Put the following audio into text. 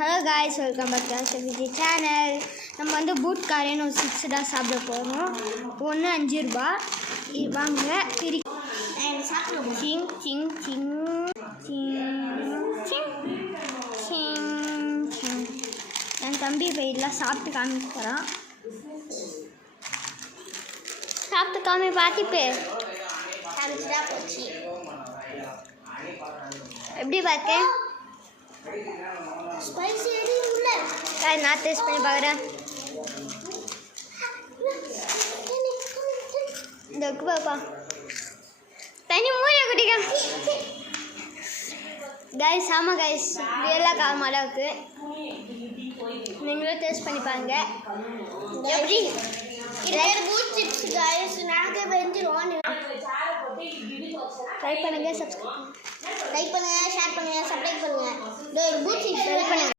Hello guys, welcome back to Vijay channel. நம்ம வந்து boot காரேன்னு ஒரு 6 தான் சாப்பிட போகிறோம். ஒன்று 5 ரூபா. வாங்க பிரி சாப்பிடுவோம். சிங் சிங் சிங் சிங் சிங் சிங் சிங். என் தம்பி போயிடலாம் சாப்பிட்டு காமிக்க போகிறான். சாப்பிட்டு காமி பாட்டிப்பே போச்சு. எப்படி பார்க்க ஸ்பைசி இல்லை? நான் டேஸ்ட் பண்ணி பார்க்குறேன். இந்த உப்பு பாப்பா தனி மூலியை குடிக்க கைஸ். ஆமாம் கைஸ், ரியலாக காரமாக இருக்குது. நீங்களும் டேஸ்ட் பண்ணி பாருங்க. எப்படி பூட் சிப்ஸ் கைஸ். நாங்கள் வெஞ்சிருவோம். ட்ரை பண்ணுங்கள், சப்ஸ்கிரைப் லைக் பண்ணுங்கள், ஷேர் பண்ணுங்கள், சப்ஸ்கிரைப் பண்ணுங்கள். பூட் சிப்ஸ் ட்ரை பண்ணுங்கள்.